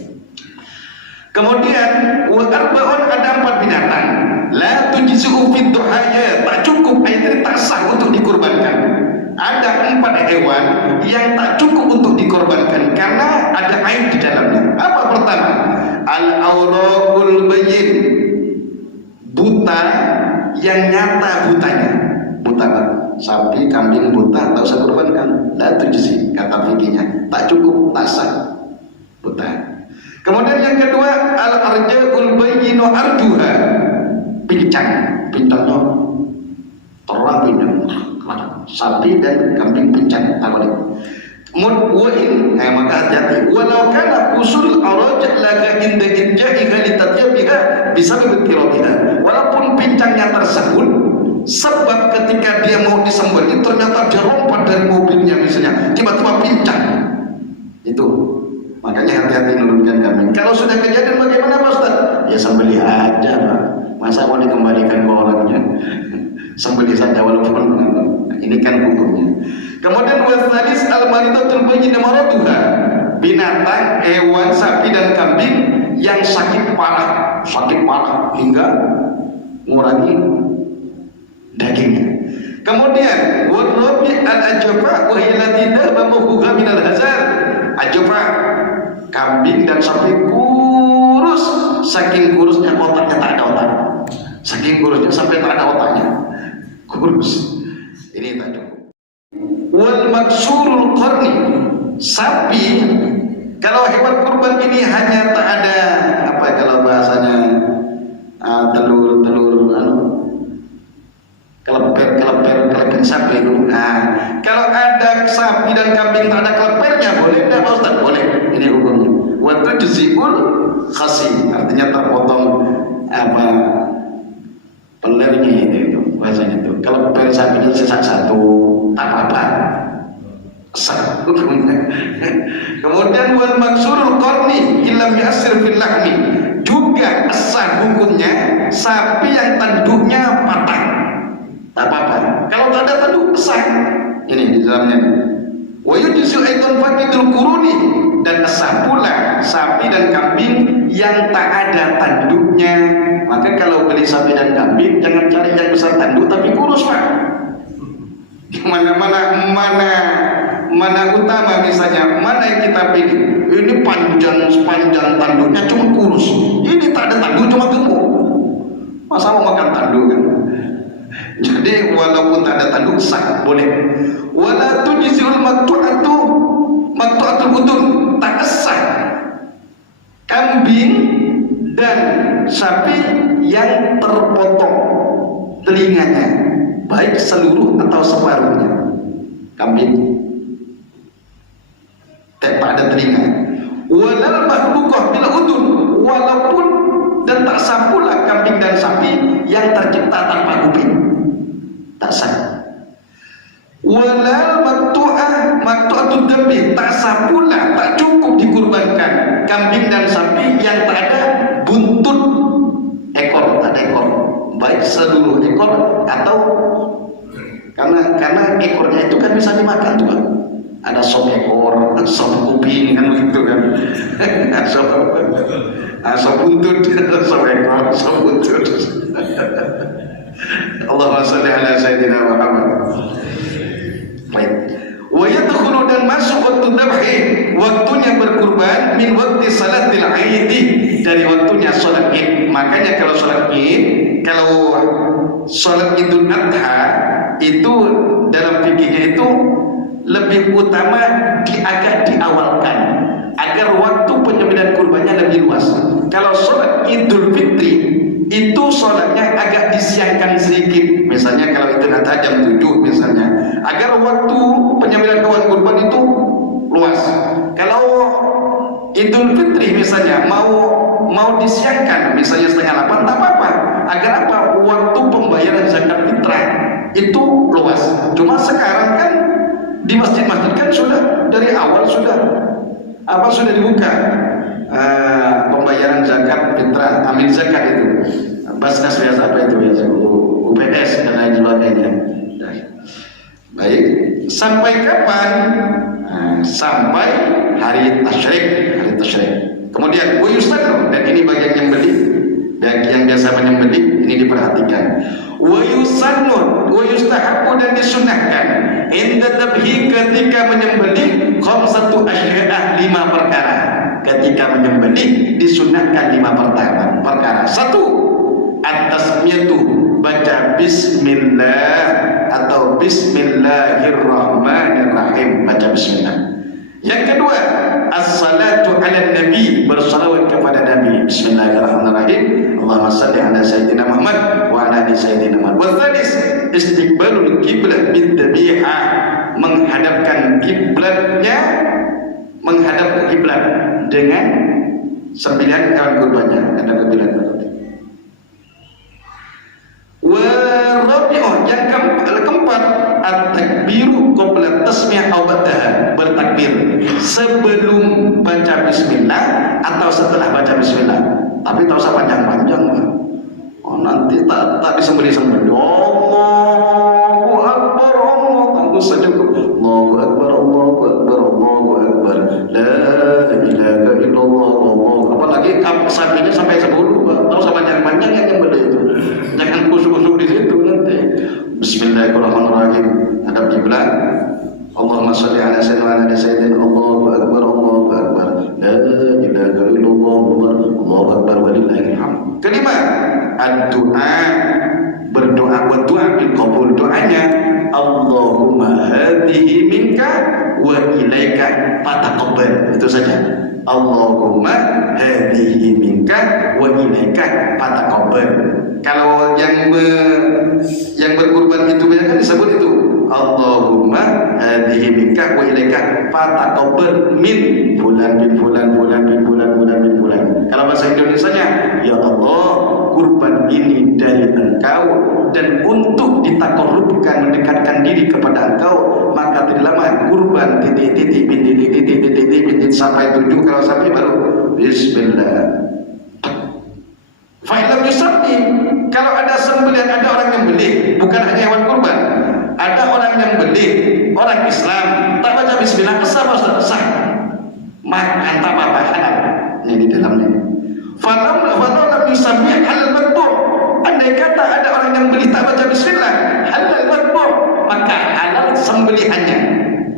Kemudian wa arba'un, ada 4 binatang. La tujzi'u fid duhaya, tak cukup, ayat tak sah untuk dikorbankan. Ada 4 hewan yang tak cukup untuk dikorbankan karena ada aib di dalamnya. Apa pertama? Al-awraqul bayyin, buta yang nyata butanya. Buta, Pak. Sapi, kambing buta tak usah korbankan. La tujzi, kata fikihnya, tak cukup, tak sah. Buta. Kemudian yang kedua, al-arja'ul bayyinu arduha, pincang, pincangnya terang pincang, sapi dan kambing pincang, awalnya. Mudwain, maka hati-hati. Walau kana usul araj' laga inda idja'iha litatyabiha bisa berkira-kira. Walaupun pincangnya tersebut, sebab ketika dia mau disembelih ternyata dia lompat dari mobilnya misalnya, tiba-tiba pincang. Itu. Makanya hati-hati menurunkan kambing. Kalau sudah kejadian bagaimana, Pak Ustaz? Ya sembelih aja, Pak. Masa mau dikembalikan ke orangnya? Sembelih saja walaupun ini kan hukumnya. Kemudian wasnadis al-maridatul bayyin maraduha, binatang, hewan, sapi dan kambing yang sakit parah hingga mengurangi dagingnya. Kemudian warabi al-ajfa wa hiya allati dabamuha min al-hazar. Ajfa, kambing dan sapi kurus, saking kurusnya otaknya tak ada otak, saking kurusnya sampai tak ada otaknya, kurus. Ini tak cukup. Wal maksurul qarni, sapi, kalau hewan kurban ini hanya tak ada apa kalau bahasanya telur keleper sapi itu. Nah, kalau ada sapi dan kambing tak ada kelepernya boleh tidak, Pak Ustaz? Boleh. Ini hukumnya. Waktu juzibul khasi, artinya terpotong apa pelernya itu bahasanya itu. Kalau per sapinya sisa 1 tak apa-apa. Sah hukumnya. Kemudian wal maksurul qarni illam yasir fil lahmi, juga sah hukumnya sapi yang tanduknya patah. Tak apa-apa. Kalau tak ada tanduk sah. Ini di dalamnya. Wa yujzu aidan faqidul quruni, dan sah pula sapi dan kambing yang tak ada tanduknya. Maka kalau beli sapi dan kambing jangan cari yang besar tanduk tapi kurus, Pak. Mana utama misalnya, mana yang kita pilih? Ini panjang tanduknya cuma kurus. Ini tak ada tanduk cuma gemuk. Masa mau makan tanduk kan? Jadi walaupun tak ada tanduk sah, boleh. Wala tujziul maqtu'atul udun, tak sah kambing dan sapi yang terpotong telinganya, baik seluruh atau separuhnya. Kambing tak ada telinga. Walal mahluqah bil udun, walaupun dan tak sah pula kambing dan sapi yang tercipta tanpa kuping, tak sah. Walal maqtu'atud dambi, tak sah pula, tak cukup dikurbankan kambing dan sapi yang tak ada buntut ekor, tak ada ekor, baik seluruh ekor atau karena ekornya itu kan bisa dimakan tuh, Pak. Ada sop ekor, sop kuping kan begitu kan. Sop buntut, sop ekor, sop buntut. Allahumma shalli ala sayyidina Muhammad. Baik. Wa yadkhulu, dan masuk waktu dzabhi, waktunya berkurban min waktu salatil Aid, dari waktunya salat Id. Makanya kalau salat Id, kalau salat Idul Adha itu dalam fikihnya itu lebih utama agak diawalkan agar waktu penyembelihan kurbannya lebih luas. Kalau salat Idul Fitri itu sholatnya agak disiangkan sedikit. Misalnya kalau itu nanti jam 7 misalnya, agar waktu penyembelihan hewan kurban itu luas. Kalau Idul Fitri misalnya mau disiangkan misalnya setengah 8, tak apa-apa. Agar apa? Waktu pembayaran zakat fitrah itu luas. Cuma sekarang kan di masjid-masjid kan sudah dari awal sudah dibuka pembayaran zakat fitrah, amil zakat itu. Basnas biasa apa itu biasa UPS dan lain sebagainya. Baik, sampai kapan? Sampai hari tasyrik. Kemudian wayusannu, dan ini bagi yang beli, bagi yang biasa menyembelih, ini diperhatikan. Wayusannu, wayustahabu, dan disunahkan inda tabhi, ketika menyembelih, khamsatu asya'ah, 5 perkara. Ketika menyembelih disunahkan 5 perkara. 1, at-tasmiyatu, baca bismillah atau bismillahirrahmanirrahim, baca bismillah. Yang kedua, as-salatu ala nabi, bersalawat kepada nabi. Bismillahirrahmanirrahim. Allahumma salli ala sayyidina Muhammad wa ala ali sayyidina Muhammad. Wa tsadis, istiqbalul qiblah bid-dhabiha, menghadapkan kiblatnya, menghadap ke kiblat dengan sembelihan hewan kurbannya, ada kiblat. Wa rabi'ah, yang keempat, at-takbiru qabla tasmiyah aw ba'daha, bertakbir sebelum baca bismillah atau setelah baca bismillah. Tapi tak usah panjang-panjang. Nanti tak disembelih-sembelih. Allahu akbar, tunggu saja. Allahu akbar, Allahu akbar, Allahu akbar. La ilaha illallah, Allahu. Apalagi sapinya sampai 10, tak usah panjang-panjang yang nyembelih itu. Jangan kusuk-kusuk di situ nanti. Bismillahirrahmanirrahim. Hadap kiblat. Allahumma shalli ala sayyidina Allahu akbar, Allahu akbar. La ilaha illallah, Allahu akbar, walillahil hamd. Kelima, ad-du'a, berdoa, wa du'a bil qabul, doanya Allahumma hadhihi minka wa ilaika fataqabbal. Itu saja. Allahumma hadhihi minka wa ilaika fataqabbal. Kalau yang berkurban itu biasanya kan disebut itu Allahumma hadhihi minka wa ilaika fataqabbal min fulan bin fulan fulan bin fulan fulan bin fulan. Kalau bahasa Indonesianya, ya Allah, kurban ini dari Engkau dan untuk ditakarrubkan, mendekatkan diri kepada Engkau, maka terimalah kurban titik sampai 7. Kalau sampai baru bismillah. Fa'ilam yusalli, kalau ada sembelihan, ada orang yang beli, bukan hanya hewan kurban, ada orang yang beli, orang Islam tak baca bismillah, sah, makan tak apa-apa, halal. Ini di dalamnya. Falam yusalli halal matbu', andai kata ada orang yang beli tak baca bismillah, halal matbu', maka halal sembelihannya.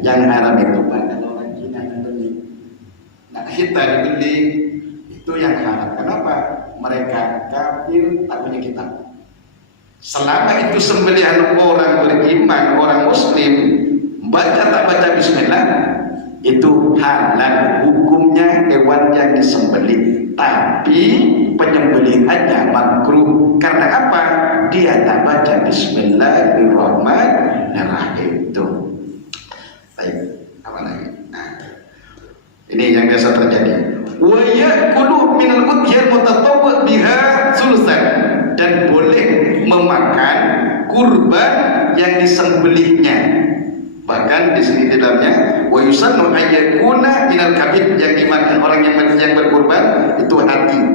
Yang haram itu pada orang Cina yang beli, nah kita dibeli, itu yang haram. Kenapa? Mereka kafir, tak punya kitab. Selama itu sembelihan orang beriman, orang muslim, baca tak baca bismillah, itu halal hukumnya hewan yang disembelih. Tapi penyembelihannya makruh. Karena apa? Dia tak baca bismillahirrahmanirrahim. Itu. Baik, apa lagi? Nah, ini yang biasa terjadi. Wa ya'kulu minal udhiyah mutatawwi' biha sulusan, dan boleh memakan kurban yang disembelihnya. Bahkan di sini di dalamnya wa yusannu ayyakuna minal kabid, yang dimakan orang yang berkurban itu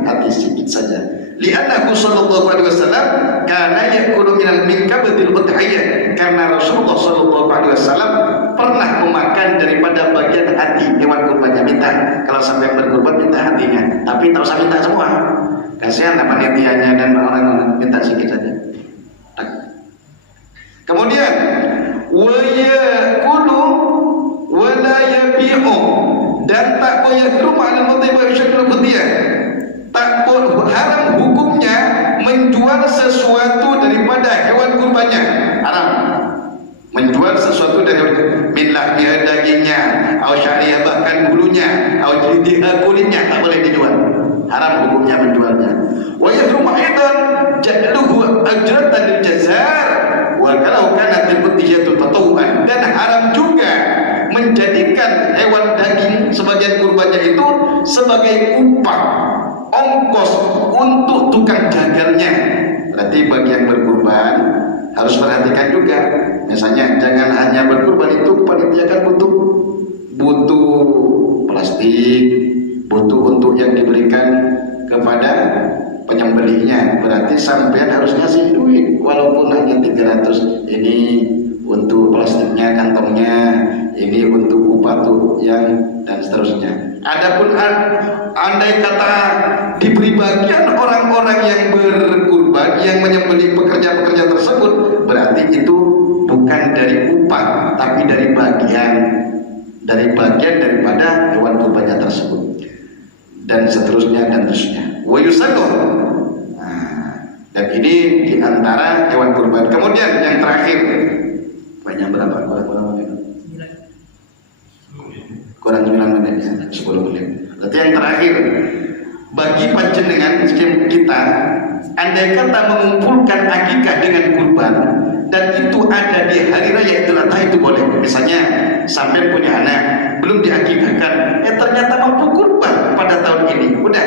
hati sedikit saja. Li'annahu sallallahu alaihi wasallam kana ya'kulu min kabdil udhiyah, karena Rasulullah sallallahu alaihi wasallam pernah memakan daripada bagian hati hewan kurbannya. Minta, kalau sampai berkurban minta hatinya, tapi tak usah minta semua, kasihan panitianya dan orang minta sedikit saja. Kemudian wa yaqulu wa la yabi'u, dan tak boleh rumah al mudhiba syakul qudiyah, tak boleh, haram hukumnya menjual sesuatu daripada hewan kurbannya, haram menjual sesuatu dari minlah dia dagingnya, atau syariah bahkan bulunya, atau jilidnya kulitnya, tak boleh dijual, haram hukumnya menjualnya. Wa yahrum aidan sebagai upah ongkos untuk tukang jagalnya. Berarti bagi yang berkurban harus perhatikan juga. Misalnya jangan hanya berkurban itu panitia kan butuh plastik, butuh untuk yang diberikan kepada penyembelihnya. Berarti sampean harus ngasih duit walaupun hanya 300. Ini untuk plastiknya, kantongnya, ini untuk upah tuh yang dan seterusnya. Adapun andai kata diberi bagian orang-orang yang berkurban, yang menyembelih pekerja-pekerja tersebut, berarti itu bukan dari upah tapi dari bagian daripada hewan kurbannya tersebut, dan seterusnya dan seterusnya. Wa yusadqah. Dan ini diantara hewan kurban. Kemudian yang terakhir, banyak berapa? Kurang 9 menit ya, 10 menit. Berarti yang terakhir, bagi panjenengan kita, andai kata mengumpulkan akikah dengan kurban dan itu ada di hari raya Idul Adha, itu boleh. Misalnya sampai punya anak belum diakikahkan, ternyata mampu kurban pada tahun ini, udah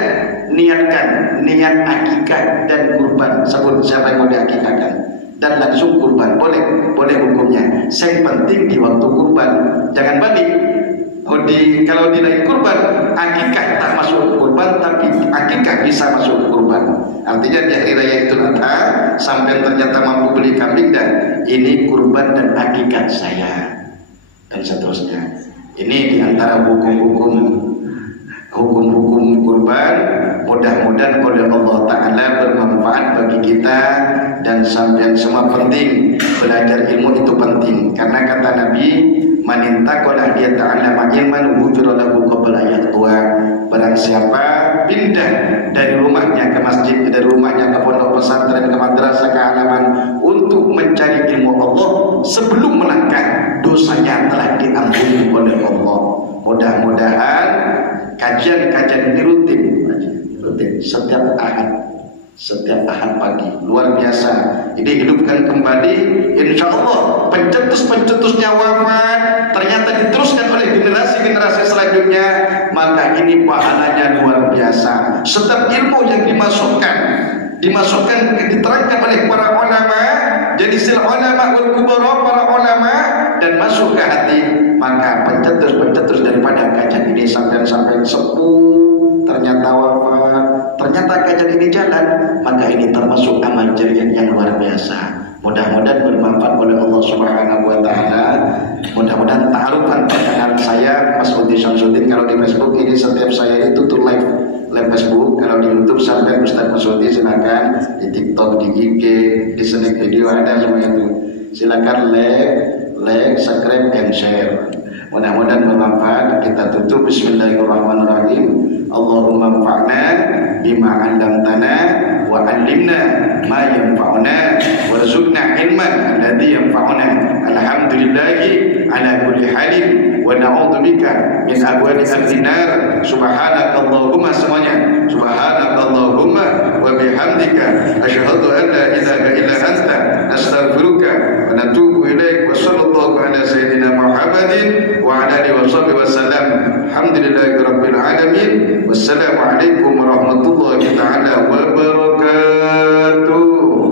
niatkan niat akikah dan kurban, sebut siapa yang mau diakikahkan dan langsung kurban, boleh hukumnya. Yang penting di waktu kurban jangan balik. Kalau di lain kurban, akikah tak masuk kurban, tapi akikah bisa masuk kurban. Artinya di hari raya Idul Adha sampai ternyata mampu beli kambing dan ini kurban dan akikah saya, dan seterusnya. Ini diantara hukum-hukum kurban. Mudah-mudahan oleh Allah Ta'ala bermanfaat bagi kita dan sampean semua. Penting belajar ilmu itu penting, karena kata Nabi, man intaqala dia ta'allama ilman ghufira lahu qabla yaqwa. Barang siapa pindah dari rumahnya ke masjid, dari rumahnya ke pondok pesantren, ke madrasah, ke halaman untuk mencari ilmu Allah, sebelum melangkah dosanya telah diampuni oleh Allah. Mudah-mudahan kajian-kajian ini rutin setiap ahad pagi, luar biasa. Ini hidupkan kembali, insya Allah. Pencetus-pencetusnya wafat, ternyata diteruskan oleh generasi-generasi selanjutnya, maka ini pahalanya luar biasa. Setiap ilmu yang dimasukkan diterangkan oleh para ulama, jadi sil ulama wal kubara, para ulama, dan masuk ke hati, maka pencetus daripada kajian ini sampai sepuh ternyata wafat, ternyata kajian ini jalan, maka ini termasuk amal jariah yang luar biasa. Mudah-mudahan bermanfaat oleh Allah Subhanahu wa Ta'ala. Mudah-mudahan ta'arufan perkenalan saya Mas Udi Syamsuddin. Kalau di Facebook ini setiap saya itu tuh live Facebook. Kalau di YouTube sampai Ustaz Mas Udi, silakan. Di TikTok, di IG, di Snack Video ada semua itu. Silakan like, subscribe, and share. Mudah-mudahan bermanfaat. Kita tutup. Bismillahirrahmanirrahim. Allahumma anfa'na bima 'allamtana wa 'allimna ma yanfa'una warzuqna ilman alladhi yanfa'una. Alhamdulillahi ala kulli halin wa na'udzu bika min abwali al-nar. Subhanakallahumma, semuanya subhanakallahumma wa bihamdika asyhadu an la ilaha illa anta astaghfiruka wa natubu ilaik. Wa sallallahu ala sayyidina Muhammadin wa ala alihi wa sahbihi wasallam. Alhamdulillahirabbil alamin. Wassalamualaikum warahmatullahi taala wabarakatuh.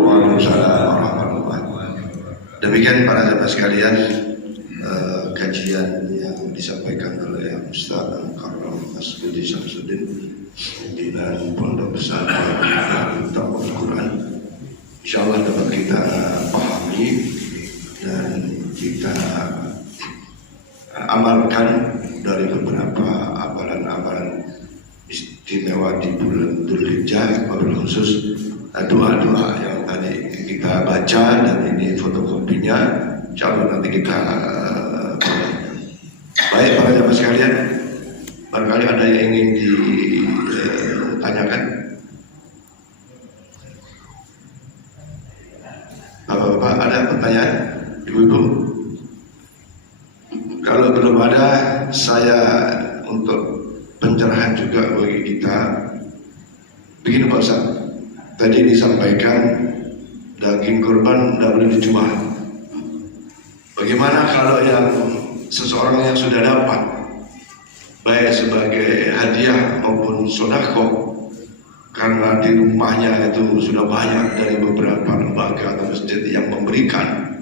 Waalaikumsalam warahmatullahi wabarakatuh. Demikian para sahabat sekalian, kajian yang disampaikan oleh Ustaz Al-Mukarram Mas Udi Syamsuddin, pimpinan Pondok Pesantren Al Quran. Insyaallah dapat kita pahami dan kita amalkan dari beberapa amalan-amalan istimewa di bulan Dzulhijjah, wabil khusus doa-doa yang tadi kita baca, dan ini fotokopinya. Insyaallah nanti kita baik para jamaah sekalian, barangkali ada yang ingin ditanyakan. Bapak-bapak, ada pertanyaan? Ibu-ibu? Kalau belum ada, saya untuk pencerahan juga bagi kita. Begini Pak Ustaz, tadi disampaikan daging kurban tidak boleh dijual. Bagaimana kalau yang seseorang yang sudah dapat baik sebagai hadiah maupun sedekah, karena di rumahnya itu sudah banyak dari beberapa lembaga atau masjid yang memberikan.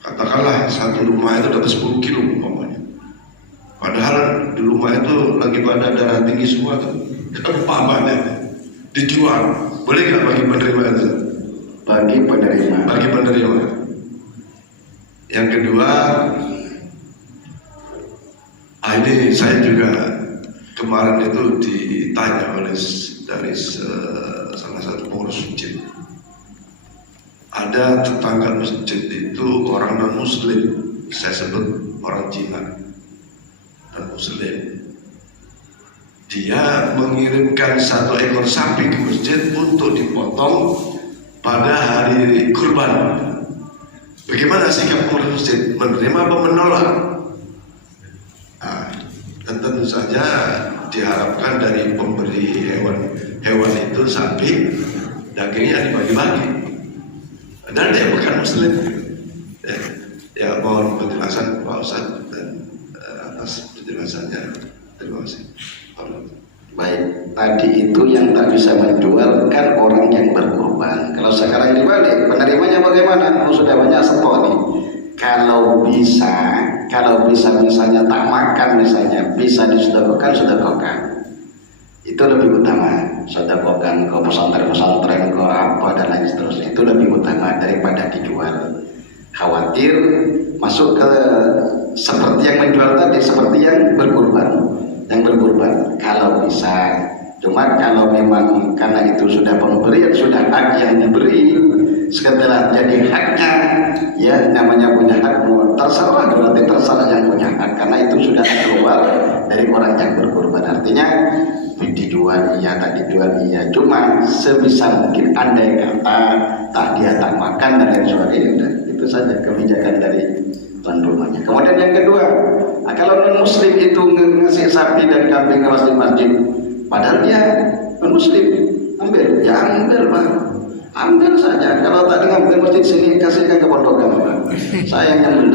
Katakanlah satu rumah itu dapat 10 kilo umpamanya, padahal di rumah itu lagi pada darah tinggi semua tuh, umpamanya dijual, boleh nggak bagi penerima itu? Bagi penerima. Bagi penerima. Yang kedua, ini saya juga kemarin itu ditanya oleh dari salah satu pengurus masjid. Ada tetangga masjid itu orang non muslim, saya sebut orang Cina dan muslim. Dia mengirimkan 1 ekor sapi ke masjid untuk dipotong pada hari kurban. Bagaimana sikap pengurus masjid? Menerima atau menolak? Dan tentu saja diharapkan dari pemberi hewan itu sapi, dagingnya dibagi-bagi. Dan dia bukan muslim. Ya mohon penjelasan Pak Ustadz dan atas penjelasannya. Terima kasih. Baik, tadi itu yang tak bisa menjual kan orang yang berkorban. Kalau sekarang dibalik, penerimanya bagaimana? Oh, sudah banyak stok nih. Kalau bisa misalnya tak makan misalnya, bisa disedekahkan, sedekahkan. Itu lebih utama. Sedekahkan ke pesantren-pesantren, ke apa dan lain seterusnya. Itu lebih utama daripada dijual. Khawatir masuk ke seperti yang menjual tadi, seperti yang berkorban. Kalau bisa, cuma kalau memang karena itu sudah pemberian, sudah hak yang diberi, setelah jadi haknya, ya namanya punya hak, terserah, berarti terserah yang punya hak, karena itu sudah keluar dari orang yang berkorban. Artinya dijual iya, tak dijual iya, cuma sebisa mungkin andai kata dia tak makan dan lain sebagainya, itu saja kebijakan dari tuan rumahnya. Kemudian yang kedua, kalau non muslim itu ngasih sapi dan kambing ke masjid, padahal dia non muslim, ambil, ya ambil Pak, ambil saja. Kalau tadi ngambil masjid sini, kasihkan ke pondok Pak, saya yang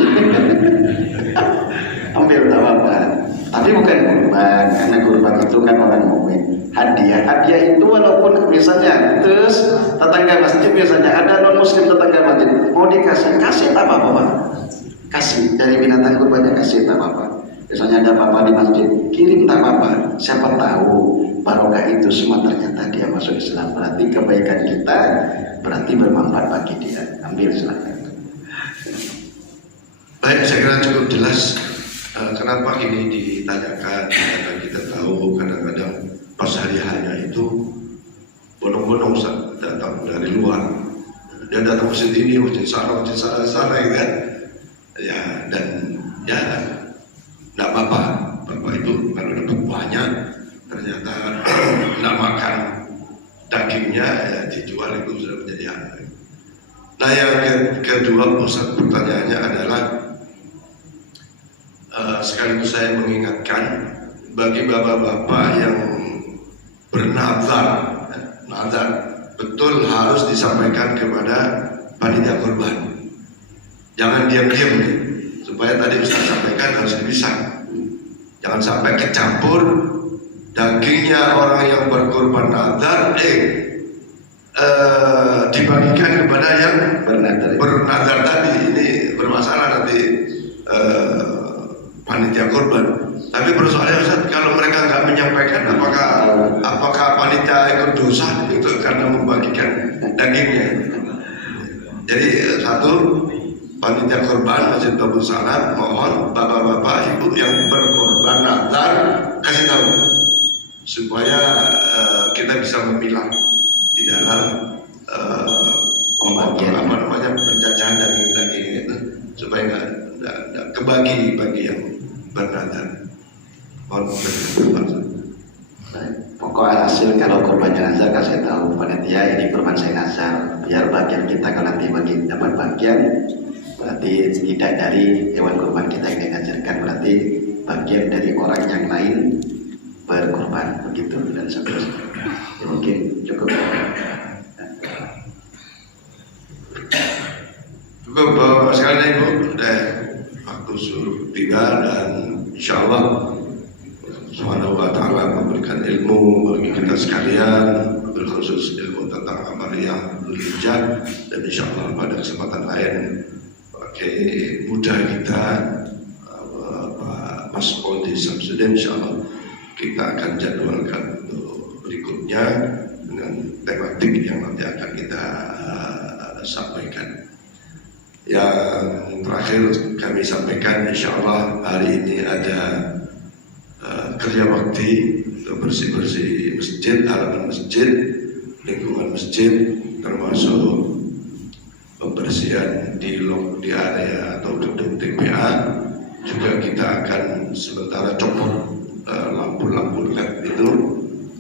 ambil tak apa-apa. Tapi bukan kurban, karena kurban itu kan orang mukmin. Hadiah itu walaupun misalnya terus tetangga masjid, misalnya ada non muslim tetangga masjid mau dikasih, kasih tak apa-apa Pak. Kasih dari binatang kurbannya, kasih tak apa-apa. Misalnya ada apa-apa di masjid, kirim tak apa-apa. Siapa tahu barokah itu semua ternyata dia masuk Islam. Berarti kebaikan kita berarti bermanfaat bagi dia. Ambil silakan. Baik, saya kira cukup jelas kenapa ini ditanyakan. Karena kita tahu kadang-kadang pas hari hanya itu bolong-bolong datang dari luar. Dia datang masjid ini, masjid sana, ya kan? Ya, dan ya tidak apa-apa. Bapak itu kalau dapat banyak ternyata tidak makan dagingnya, ya dijual, itu sudah menjadi hak. Nah, yang kedua pusat pertanyaannya adalah sekaligus saya mengingatkan bagi bapak-bapak yang bernazar, nazar betul harus disampaikan kepada panitia kurban. Jangan diam-diam, supaya tadi Ustaz sampaikan harus bisa. Jangan sampai kecampur dagingnya orang yang berkorban nazar, dibagikan kepada yang bernazar tadi. Ini bermasalah nanti panitia korban. Tapi persoalannya Ustaz, kalau mereka nggak menyampaikan, apakah panitia ikut dosa itu karena membagikan dagingnya? Jadi satu, panitia korban Masjid Babul Salam, mohon bapak-bapak ibu yang berkorban nazar kasih tahu supaya kita bisa memilah di dalam penjajahan daging-daging itu, supaya nggak kebagi bagi yang bernazar. Pokok hasil kalau korban jenazah kasih tahu panitia ini korban saya nazar, biar bagian kita kalau nanti dapat bagian, berarti tidak dari hewan korban kita yang diajarkan, berarti bagian dari orang yang lain berkorban, begitu dan seterusnya. Ya, mungkin cukup. Cukup Bapak sekalian Ibu, waktu suruh tiga dan insya Allah Subhanahu wa ta'ala memberikan ilmu bagi kita sekalian, berkhusus ilmu tentang amaliyah Dzulhijjah, dan insyaallah pada kesempatan lain pakai muda kita Pak Mas Poldi Samsudin, insyaallah kita akan jadwalkan untuk berikutnya dengan tematik yang nanti akan kita sampaikan. Yang terakhir kami sampaikan, insyaallah hari ini ada kerja bakti untuk bersih-bersih masjid, halaman masjid, lingkungan masjid, termasuk pembersihan di area atau gedung TPA. Juga kita akan sementara copot lampu-lampu LED itu,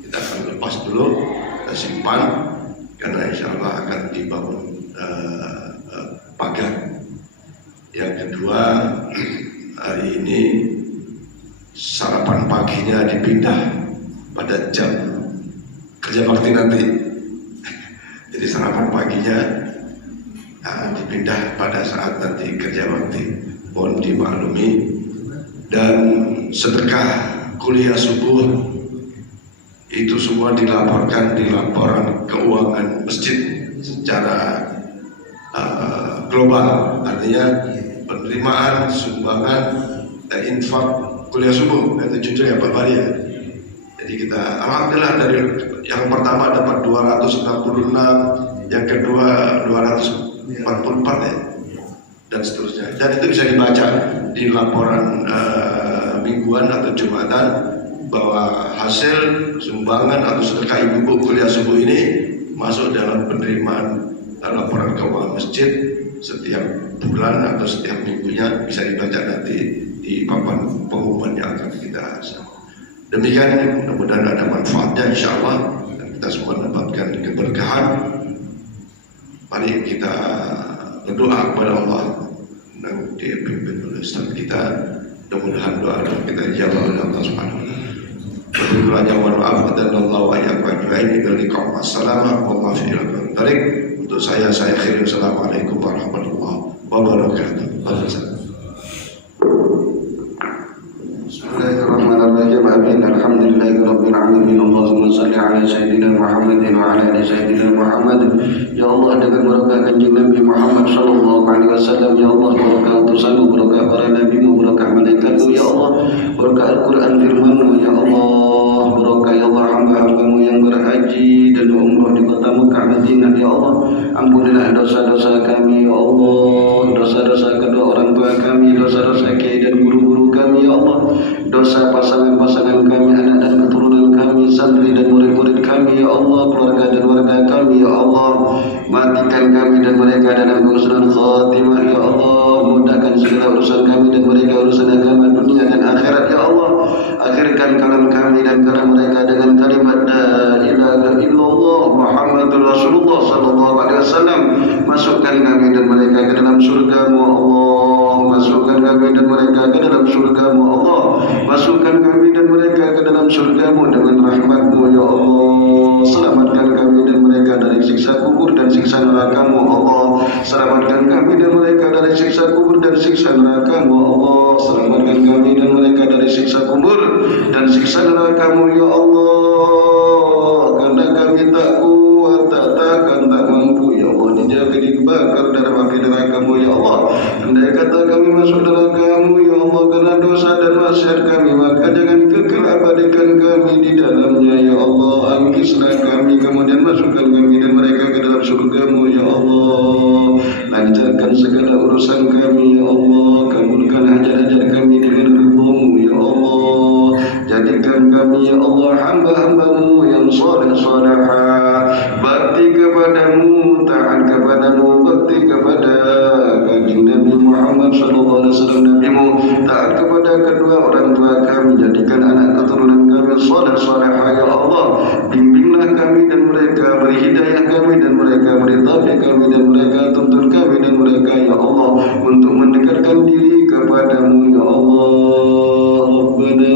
kita akan lepas dulu, kita simpan, karena insya Allah akan dibangun pagar. Yang kedua, hari ini sarapan paginya dipindah pada jam kerja bakti nanti. Jadi sarapan paginya dipindah pada saat nanti kerja bakti. Mohon dimaklumi. Dan sedekah kuliah subuh itu semua dilaporkan di laporan keuangan masjid secara global. Artinya penerimaan, sumbangan, infak kuliah subuh, itu judulnya Pak Bari ya. Jadi kita alhamdulillah dari yang pertama dapat 266, yang kedua 244 ya, dan seterusnya. Dan itu bisa dibaca di laporan mingguan atau jumatan bahwa hasil sumbangan atau sedekah ibu kuliah subuh ini masuk dalam penerimaan laporan keuangan masjid setiap bulan atau setiap minggunya, bisa dibaca nanti di papan pengumuman yang akan kita sama. Demikian, mudah-mudahan ada manfaatnya insyaallah, dan kita semua mendapatkan keberkahan. Mari kita berdoa kepada Allah dan dipimpin oleh Ustaz kita. Mudah-mudahan doa kita dijawab oleh Allah Subhanahu wa taala. Berdoa mohon maaf dan Allah wa iyyakum ajma'in. Assalamualaikum warahmatullahi wabarakatuh. Untuk saya akhiri. Assalamualaikum warahmatullahi wabarakatuh. Bismillahirrahmanirrahim. Amin. Alhamdulillahirabbil alamin. Allahumma shalli ala sayyidina Muhammadin wa ala ali sayyidina Muhammad. Ya Allah, dengan berkah kanjeng Nabi Muhammad sallallahu alaihi wasallam, ya Allah, berkah utusanmu, berkah para nabimu, berkah malaikatmu, ya Allah, berkah Al-Qur'an firman-Mu, ya Allah, berkah ya Allah hamba-Hamba-Mu yang berhaji dan umrah di kota Mekah Madinah, ya Allah, ampunilah dosa-dosa kami, ya Allah, dosa-dosa kedua orang tua kami, dosa-dosa kiai dan guru-guru kami, ya Allah, dosa pasangan-pasangan kami, anak dan keturunan kami, santri dan murid-murid kami, ya Allah, keluarga dan warga kami, ya Allah, matikan kami dan mereka dalam kehusnulan khatimah, ya Allah, mudahkan segala urusan kami dan mereka urusan agama dunia dan akhirat, ya Allah, akhirkan kalam kami dan kalam mereka dengan kalimat la ilaha illallah Muhammadur Rasulullah sallallahu alaihi wasallam. Masukkan kami dan mereka ke dalam surga-Mu, Allah, masukkan kami dan mereka ke dalam surga-Mu, Allah, masukkan kami dan mereka ke dalam surga-Mu dengan rahmat-Mu, ya Allah, selamatkan kami dan mereka dari siksa kubur dan siksa neraka-Mu, Allah, selamatkan kami dan mereka dari siksa kubur dan siksa neraka-Mu, Allah, selamatkan kami dan mereka dari siksa kubur dan siksa neraka-Mu, ya Allah, karena kami tak kuat, tak takkan, tak mampu, ya Allah, dijaga dibakar dalam api neraka-Mu, ya Allah. Andai kata kami masuk neraka-Mu, ya Allah, karena dosa dan maksiat kami, maka jangan kekal abadikan kami di dalamnya, ya Allah. Angkislah kami, kemudian masukkan kami dan mereka ke dalam surga-Mu, ya Allah. Lancarkan segala urusan kami, ya Allah. Kabulkan hajat-hajat kami dengan ridha-Mu, ya Allah. Jadikan kami, ya Allah, hamba-hamba-Mu yang saleh-salehah, bakti kepadamu, taat kepadamu, bakti kepada kanjeng Nabi Muhammad sallallahu alaihi wasallam, Nabi-Mu, taat kepada kedua orang tua kami, jadikan anak keturunan kami saleh-salehah, ya Allah. Bimbinglah kami dan mereka, beri hidayah kami dan mereka, beri taufik kami dan mereka, tuntun kami dan mereka, ya Allah, untuk mendekatkan diri kepadamu, ya Allah. Rabbana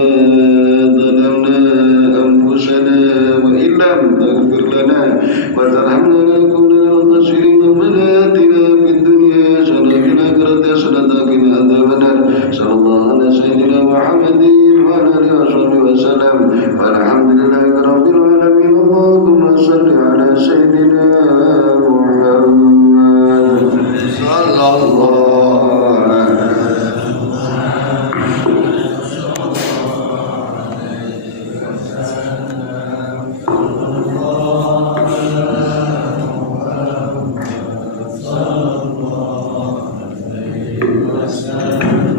zalamna anfusana wa illam taghfir lana wa tarhamna lanakunanna minal khasirin. Rabbana atina fid dunya hasanah wa fil akhirati hasanah wa qina adzabannar. Sallallahu alaihi wa sallam Muhammadin wa ala alihi wa sahbihi وسلم والحمد لله رب العالمين اللهم صل على سيدنا محمد صلى الله عليه وسلم